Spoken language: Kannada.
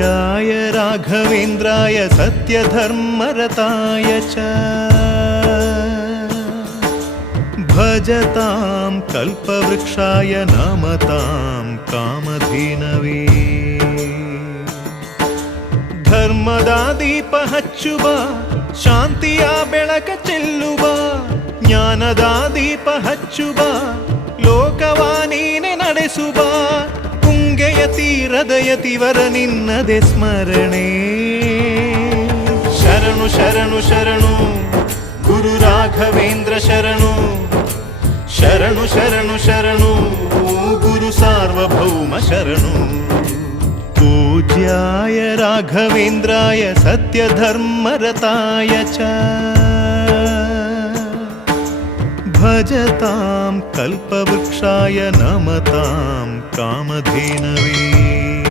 पूज्याय राघवेन्द्राय सत्यधर्मरताय च भजतां कल्पवृक्षाय नमतां कामधेनवे ಧರ್ಮದ ದೀಪ ಹಚ್ಚುವ ಶಾಂತಿಯ ಬೆಳಕ ಚೆಲ್ಲುವ ಜ್ಞಾನದ ದೀಪ ಹಚ್ಚುವ ಲೋಕವ ನೀನೆ ನಡೆಸುವ ತುಂಗೆಯ ತೀರದ ಯತಿವರ ನಿನ್ನದೆ ಸ್ಮರಣೆ ಶರಣು ಶರಣು ಶರಣು ಗುರು ರಾಘವೇಂದ್ರ ಶರಣು ಶರಣು ಶರಣು ಶರಣು ಗುರು ಸಾರ್ವಭೌಮ ಶರಣು पूज्याय राघवेन्द्राय सत्यधर्मरताय च भजतां कल्पवृक्षाय नमतां कामधेनवे